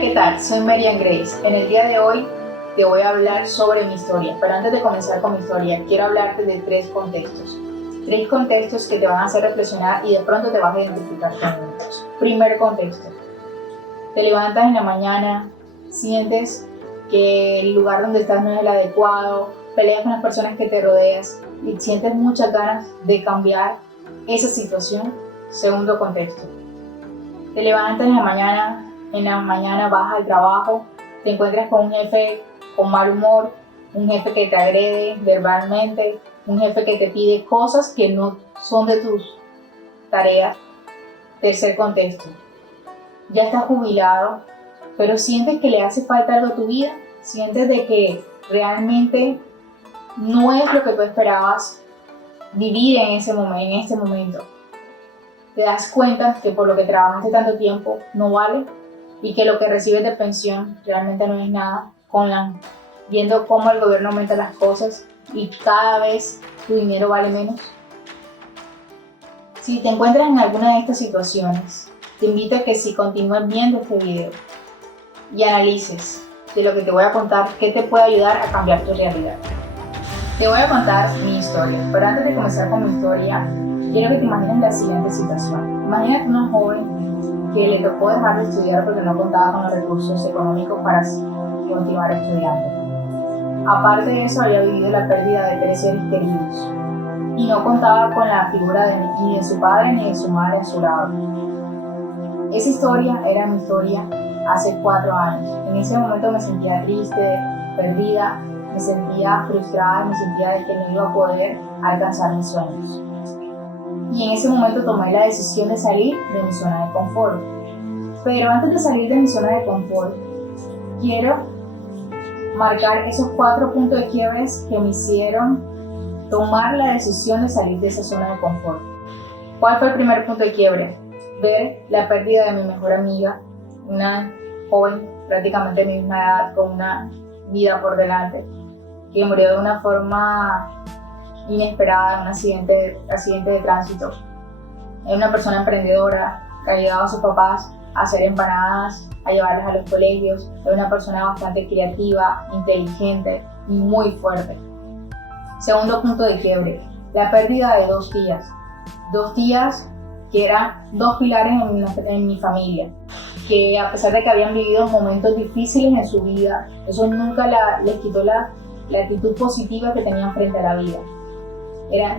Hola, ¿qué tal? Soy Marian Grace. En el día de hoy te voy a hablar sobre mi historia, pero antes de comenzar con mi historia, quiero hablarte de tres contextos. Tres contextos que te van a hacer reflexionar y de pronto te vas a identificar con ellos. Primer contexto. Te levantas en la mañana, sientes que el lugar donde estás no es el adecuado, peleas con las personas que te rodeas y sientes muchas ganas de cambiar esa situación. Segundo contexto. Te levantas en la mañana vas al trabajo, te encuentras con un jefe con mal humor, un jefe que te agrede verbalmente, un jefe que te pide cosas que no son de tus tareas. Tercer contexto. Ya estás jubilado, pero sientes que le hace falta algo a tu vida, sientes de que realmente no es lo que tú esperabas vivir en este momento. Te das cuenta que por lo que trabajaste tanto tiempo no vale y que lo que recibes de pensión realmente no es nada, viendo cómo el gobierno aumenta las cosas y cada vez tu dinero vale menos. Si te encuentras en alguna de estas situaciones, te invito a que si continúes viendo este video y analices de lo que te voy a contar, qué te puede ayudar a cambiar tu realidad. Te voy a contar mi historia, pero antes de comenzar con mi historia, quiero que te imagines la siguiente situación. Imagínate una joven que le tocó dejar de estudiar porque no contaba con los recursos económicos para continuar estudiando. Aparte de eso, había vivido la pérdida de 3 seres queridos y no contaba con la figura ni de su padre ni de su madre a su lado. Esa historia era mi historia hace 4 años. En ese momento me sentía triste, perdida, me sentía frustrada, me sentía de que no iba a poder alcanzar mis sueños. Y en ese momento tomé la decisión de salir de mi zona de confort. Pero antes de salir de mi zona de confort, quiero marcar esos 4 puntos de quiebres que me hicieron tomar la decisión de salir de esa zona de confort. ¿Cuál fue el primer punto de quiebre? Ver la pérdida de mi mejor amiga, una joven prácticamente de mi misma edad, con una vida por delante, que murió de una forma inesperada en un accidente de tránsito. Es una persona emprendedora que ha ayudado a sus papás a hacer empanadas, a llevarlas a los colegios. Es una persona bastante creativa, inteligente y muy fuerte. Segundo punto de quiebre, la pérdida de 2 tías. 2 tías que eran 2 pilares en mi familia, que a pesar de que habían vivido momentos difíciles en su vida, eso nunca les quitó la actitud positiva que tenían frente a la vida.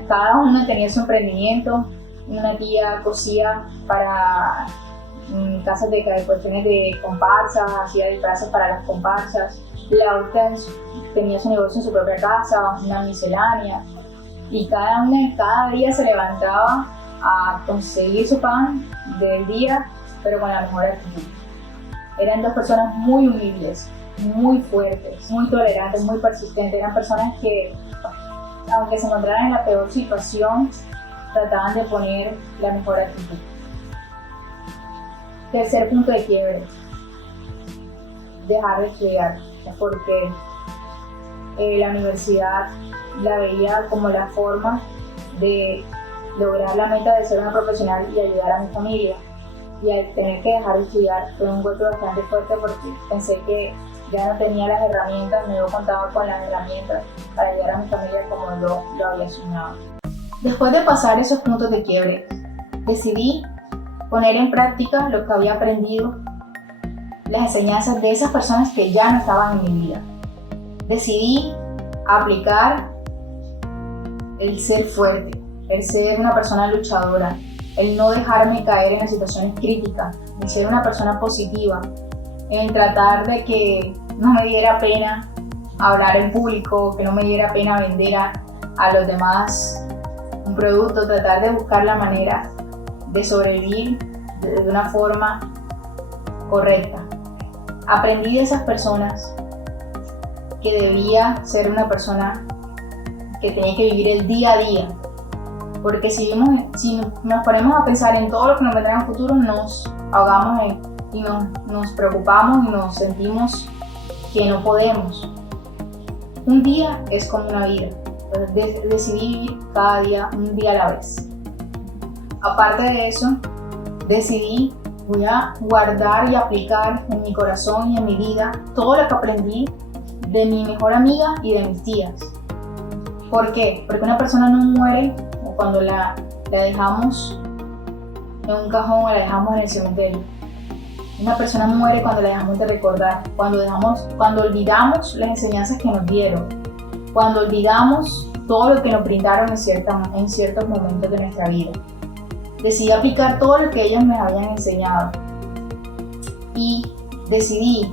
Cada una tenía su emprendimiento. Una tía cosía para casas de cuestiones de comparsas, hacía disfraces para las comparsas. La otra tenía su negocio en su propia casa, una miscelánea. Y cada día se levantaba a conseguir su pan del día, pero con la mejor actitud. Eran 2 personas muy humildes, muy fuertes, muy tolerantes, muy persistentes. Eran personas que, aunque se encontraran en la peor situación, trataban de poner la mejor actitud. Tercer punto de quiebre, dejar de estudiar, porque la universidad la veía como la forma de lograr la meta de ser una profesional y ayudar a mi familia. Y al tener que dejar de estudiar fue un golpe bastante fuerte porque pensé que ya no tenía las herramientas, no contaba con las herramientas para ayudar a mi familia como lo había soñado. Después de pasar esos puntos de quiebre, decidí poner en práctica lo que había aprendido, las enseñanzas de esas personas que ya no estaban en mi vida. Decidí aplicar el ser fuerte, el ser una persona luchadora, el no dejarme caer en las situaciones críticas, el ser una persona positiva, el tratar de que no me diera pena hablar en público, que no me diera pena vender a los demás un producto, tratar de buscar la manera de sobrevivir de una forma correcta. Aprendí de esas personas que debía ser una persona que tenía que vivir el día a día, porque si nos ponemos a pensar en todo lo que nos vendrá en el futuro, nos ahogamos y nos preocupamos y nos sentimos que no podemos. Un día es como una vida, entonces decidí vivir cada día, un día a la vez. Aparte de eso, decidí voy a guardar y aplicar en mi corazón y en mi vida todo lo que aprendí de mi mejor amiga y de mis tías. ¿Por qué? Porque una persona no muere cuando la dejamos en un cajón o la dejamos en el cementerio. Una persona muere cuando la dejamos de recordar, cuando olvidamos las enseñanzas que nos dieron, cuando olvidamos todo lo que nos brindaron en ciertos momentos de nuestra vida. Decidí aplicar todo lo que ellos me habían enseñado y decidí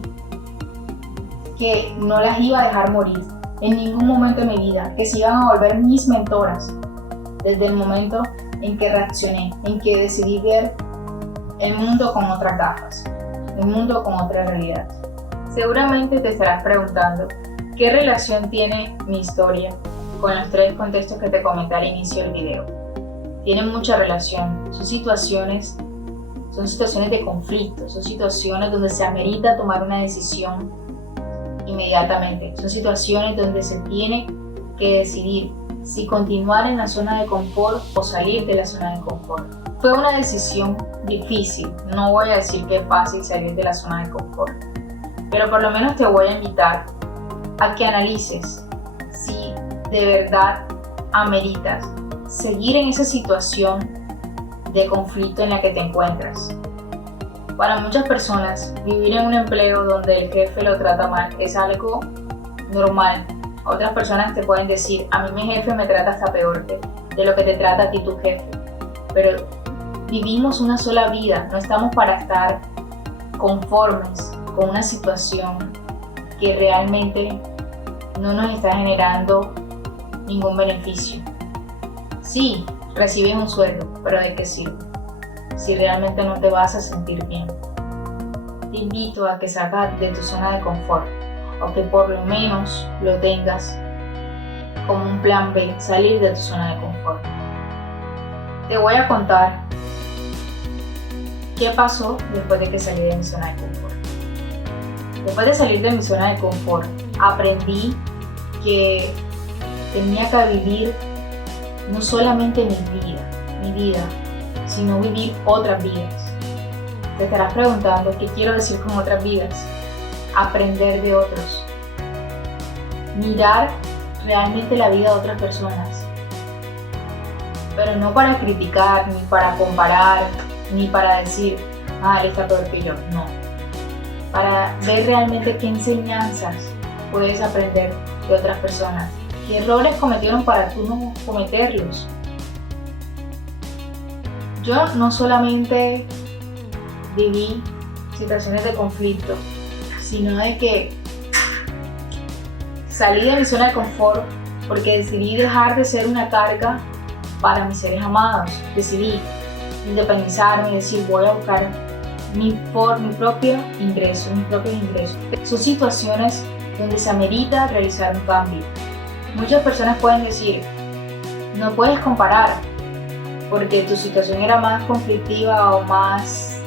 que no las iba a dejar morir en ningún momento de mi vida, que se iban a volver mis mentoras desde el momento en que reaccioné, en que decidí ver el mundo con otras gafas, el mundo con otra realidad. Seguramente te estarás preguntando, ¿qué relación tiene mi historia con los 3 contextos que te comenté al inicio del video? Tienen mucha relación, son situaciones de conflicto, son situaciones donde se amerita tomar una decisión inmediatamente, son situaciones donde se tiene que decidir si continuar en la zona de confort o salir de la zona de confort. Fue una decisión difícil, no voy a decir que es fácil salir de la zona de confort, pero por lo menos te voy a invitar a que analices si de verdad ameritas seguir en esa situación de conflicto en la que te encuentras. Para muchas personas, vivir en un empleo donde el jefe lo trata mal es algo normal. Otras personas te pueden decir, a mí mi jefe me trata hasta peor de lo que te trata a ti tu jefe. Pero vivimos una sola vida, no estamos para estar conformes con una situación que realmente no nos está generando ningún beneficio. Sí, recibes un sueldo, pero ¿de qué sirve? Si realmente no te vas a sentir bien. Te invito a que salgas de tu zona de confort, o que por lo menos lo tengas como un plan B, salir de tu zona de confort. Te voy a contar qué pasó después de que salí de mi zona de confort. Después de salir de mi zona de confort, aprendí que tenía que vivir no solamente mi vida, sino vivir otras vidas. Te estarás preguntando qué quiero decir con otras vidas. Aprender de otros. Mirar realmente la vida de otras personas. Pero no para criticar, ni para comparar, ni para decir, él está peor que yo. No. Para ver realmente qué enseñanzas puedes aprender de otras personas. ¿Qué errores cometieron para tú no cometerlos? Yo no solamente viví situaciones de conflicto, sino de que salí de mi zona de confort porque decidí dejar de ser una carga para mis seres amados. Decidí independizarme y decir, voy a buscar mis propios ingresos. Son situaciones donde se amerita realizar un cambio. Muchas personas pueden decir, no puedes comparar porque tu situación era más conflictiva o más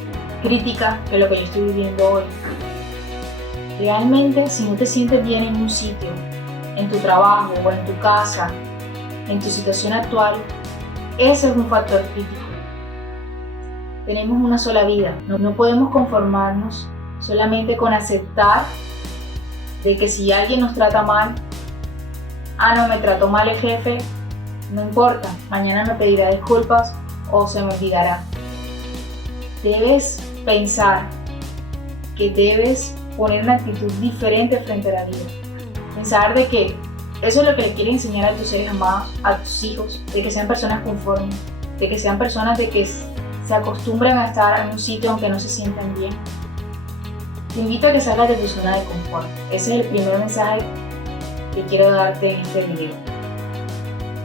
crítica que lo que yo estoy viviendo hoy. Realmente, si no te sientes bien en un sitio, en tu trabajo o en tu casa, en tu situación actual, ese es un factor crítico. Tenemos una sola vida, no podemos conformarnos solamente con aceptar de que si alguien nos trata mal, no me trató mal el jefe, no importa, mañana me pedirá disculpas o se me olvidará. Debes pensar que debes poner una actitud diferente frente a la vida. Pensar de que eso es lo que le quieres enseñar a tus seres amados, a tus hijos, de que sean personas conformes, de que sean personas de que se acostumbren a estar en un sitio aunque no se sientan bien. Te invito a que salgas de tu zona de confort. Ese es el primer mensaje que quiero darte en este video.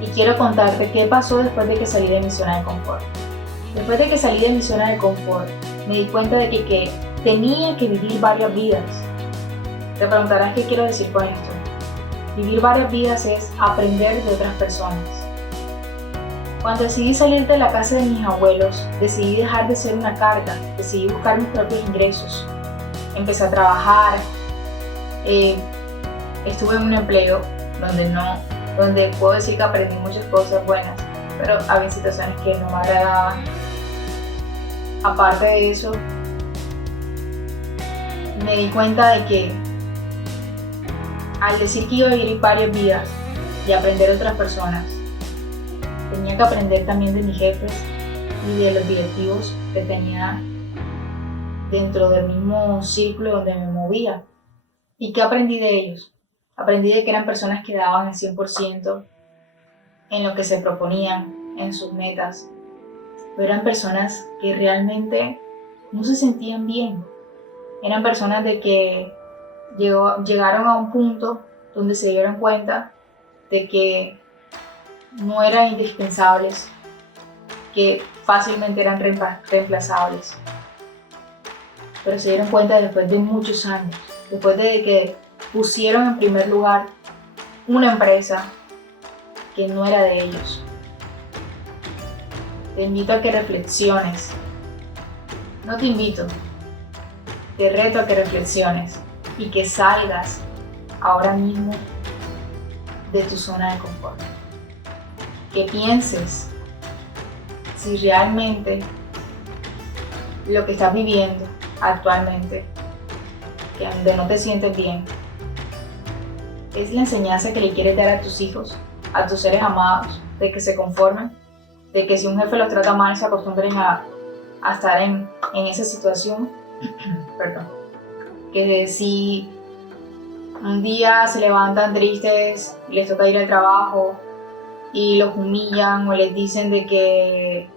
Y quiero contarte qué pasó después de que salí de mi zona de confort. Después de que salí de mi zona de confort, me di cuenta de que tenía que vivir varias vidas. Te preguntarás qué quiero decir con esto. Vivir varias vidas es aprender de otras personas. Cuando decidí salir de la casa de mis abuelos, decidí dejar de ser una carga, decidí buscar mis propios ingresos. Empecé a trabajar, estuve en un empleo donde puedo decir que aprendí muchas cosas buenas, pero había situaciones que no me agradaban. Aparte de eso, me di cuenta de que al decir que iba a vivir varias vidas y aprender de otras personas, tenía que aprender también de mis jefes y de los directivos que tenía dentro del mismo círculo donde me movía. ¿Y qué aprendí de ellos? Aprendí de que eran personas que daban el 100% en lo que se proponían, en sus metas, pero eran personas que realmente no se sentían bien. Eran personas de que llegaron a un punto donde se dieron cuenta de que no eran indispensables, que fácilmente eran reemplazables. Pero se dieron cuenta después de muchos años, después de que pusieron en primer lugar una empresa que no era de ellos. Te invito a que reflexiones. No te invito, te reto a que reflexiones y que salgas ahora mismo de tu zona de confort. Que pienses si realmente lo que estás viviendo actualmente, que donde no te sientes bien, es la enseñanza que le quieres dar a tus hijos, a tus seres amados, de que se conformen, de que si un jefe los trata mal se acostumbren a estar en esa situación. Perdón. Que si un día se levantan tristes y les toca ir al trabajo y los humillan o les dicen de que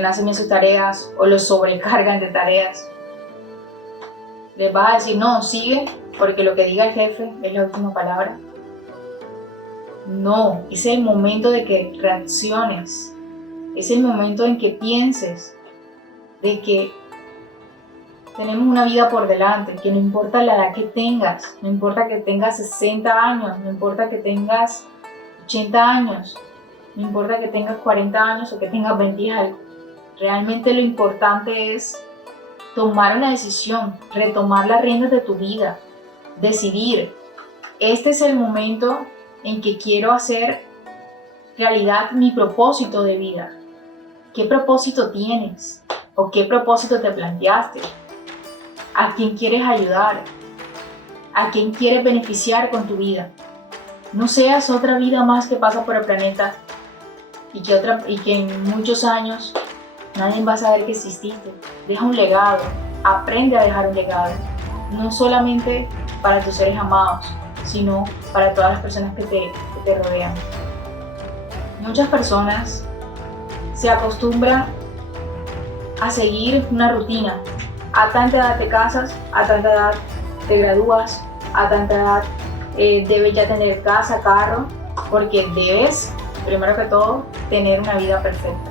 no hacen bien sus tareas o los sobrecargan de tareas, les vas a decir no, sigue, porque lo que diga el jefe es la última palabra. No, es el momento de que reacciones, es el momento en que pienses de que tenemos una vida por delante, que no importa la edad que tengas, no importa que tengas 60 años, no importa que tengas 80 años, no importa que tengas 40 años o que tengas 20 y algo. Realmente lo importante es tomar una decisión, retomar las riendas de tu vida, decidir, este es el momento en que quiero hacer realidad mi propósito de vida. ¿Qué propósito tienes? ¿O qué propósito te planteaste? ¿A quién quieres ayudar? ¿A quién quieres beneficiar con tu vida? No seas otra vida más que pasa por el planeta y que en muchos años nadie va a saber que exististe. Deja un legado, aprende a dejar un legado, no solamente para tus seres amados, sino para todas las personas que te rodean. Muchas personas se acostumbran a seguir una rutina. A tanta edad te casas, a tanta edad te gradúas, a tanta edad debes ya tener casa, carro, porque debes, primero que todo, tener una vida perfecta.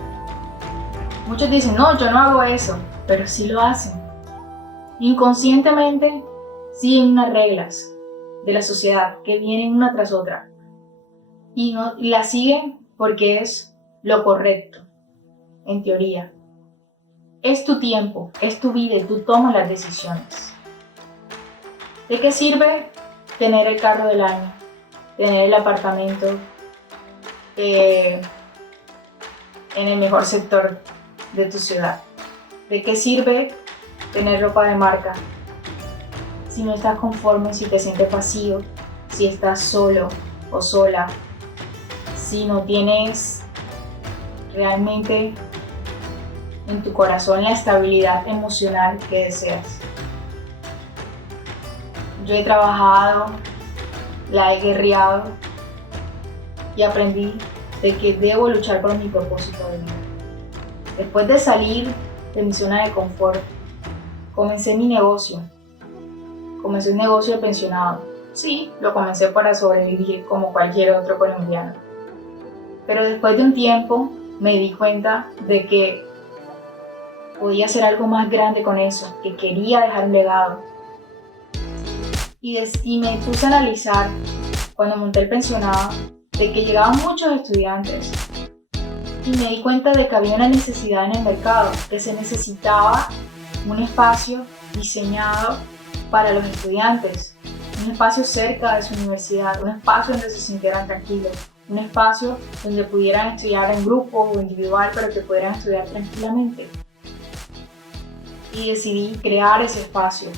Muchos dicen, no, yo no hago eso, pero sí lo hacen. Inconscientemente siguen unas reglas de la sociedad que vienen una tras otra y las siguen porque es lo correcto, en teoría. Es tu tiempo, es tu vida y tú tomas las decisiones. ¿De qué sirve tener el carro del año, tener el apartamento en el mejor sector de tu ciudad? ¿De qué sirve tener ropa de marca si no estás conforme, si te sientes vacío, si estás solo o sola, si no tienes realmente en tu corazón la estabilidad emocional que deseas? Yo he trabajado, la he guerreado y aprendí de que debo luchar por mi propósito de vida. Después de salir de mi zona de confort, comencé mi negocio. Comencé un negocio de pensionado. Sí, lo comencé para sobrevivir como cualquier otro colombiano. Pero después de un tiempo me di cuenta de que podía hacer algo más grande con eso, que quería dejar un legado. Y me puse a analizar, cuando monté el pensionado, de que llegaban muchos estudiantes. Y me di cuenta de que había una necesidad en el mercado, que se necesitaba un espacio diseñado para los estudiantes, un espacio cerca de su universidad, un espacio donde se sintieran tranquilos, un espacio donde pudieran estudiar en grupo o individual, pero que pudieran estudiar tranquilamente. Y decidí crear ese espacio.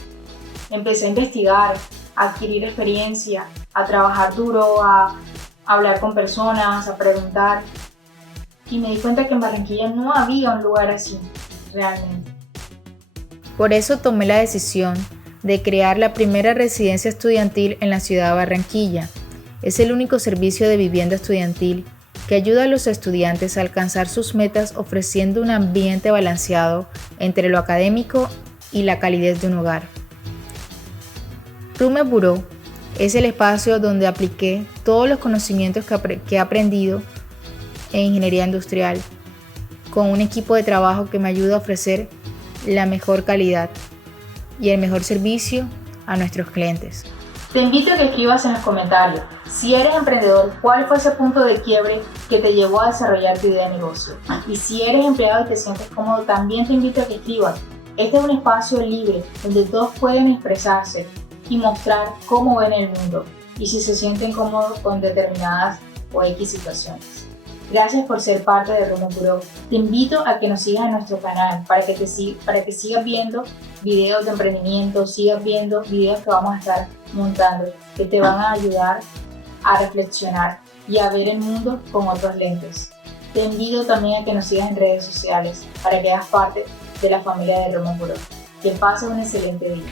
Empecé a investigar, a adquirir experiencia, a trabajar duro, a hablar con personas, a preguntar. Y me di cuenta que en Barranquilla no había un lugar así, realmente. Por eso tomé la decisión de crear la primera residencia estudiantil en la ciudad de Barranquilla. Es el único servicio de vivienda estudiantil que ayuda a los estudiantes a alcanzar sus metas ofreciendo un ambiente balanceado entre lo académico y la calidez de un hogar. Roommate Bureau es el espacio donde apliqué todos los conocimientos que he aprendido en ingeniería industrial, con un equipo de trabajo que me ayuda a ofrecer la mejor calidad y el mejor servicio a nuestros clientes. Te invito a que escribas en los comentarios, si eres emprendedor, cuál fue ese punto de quiebre que te llevó a desarrollar tu idea de negocio. Y si eres empleado y te sientes cómodo, también te invito a que escribas. Este es un espacio libre donde todos pueden expresarse y mostrar cómo ven el mundo y si se sienten cómodos con determinadas o X situaciones. Gracias por ser parte de Roommate Bureau. Te invito a que nos sigas en nuestro canal para que sigas viendo videos de emprendimiento, sigas viendo videos que vamos a estar montando que te van a ayudar a reflexionar y a ver el mundo con otros lentes. Te invito también a que nos sigas en redes sociales para que hagas parte de la familia de Roommate Bureau. Que pases un excelente día.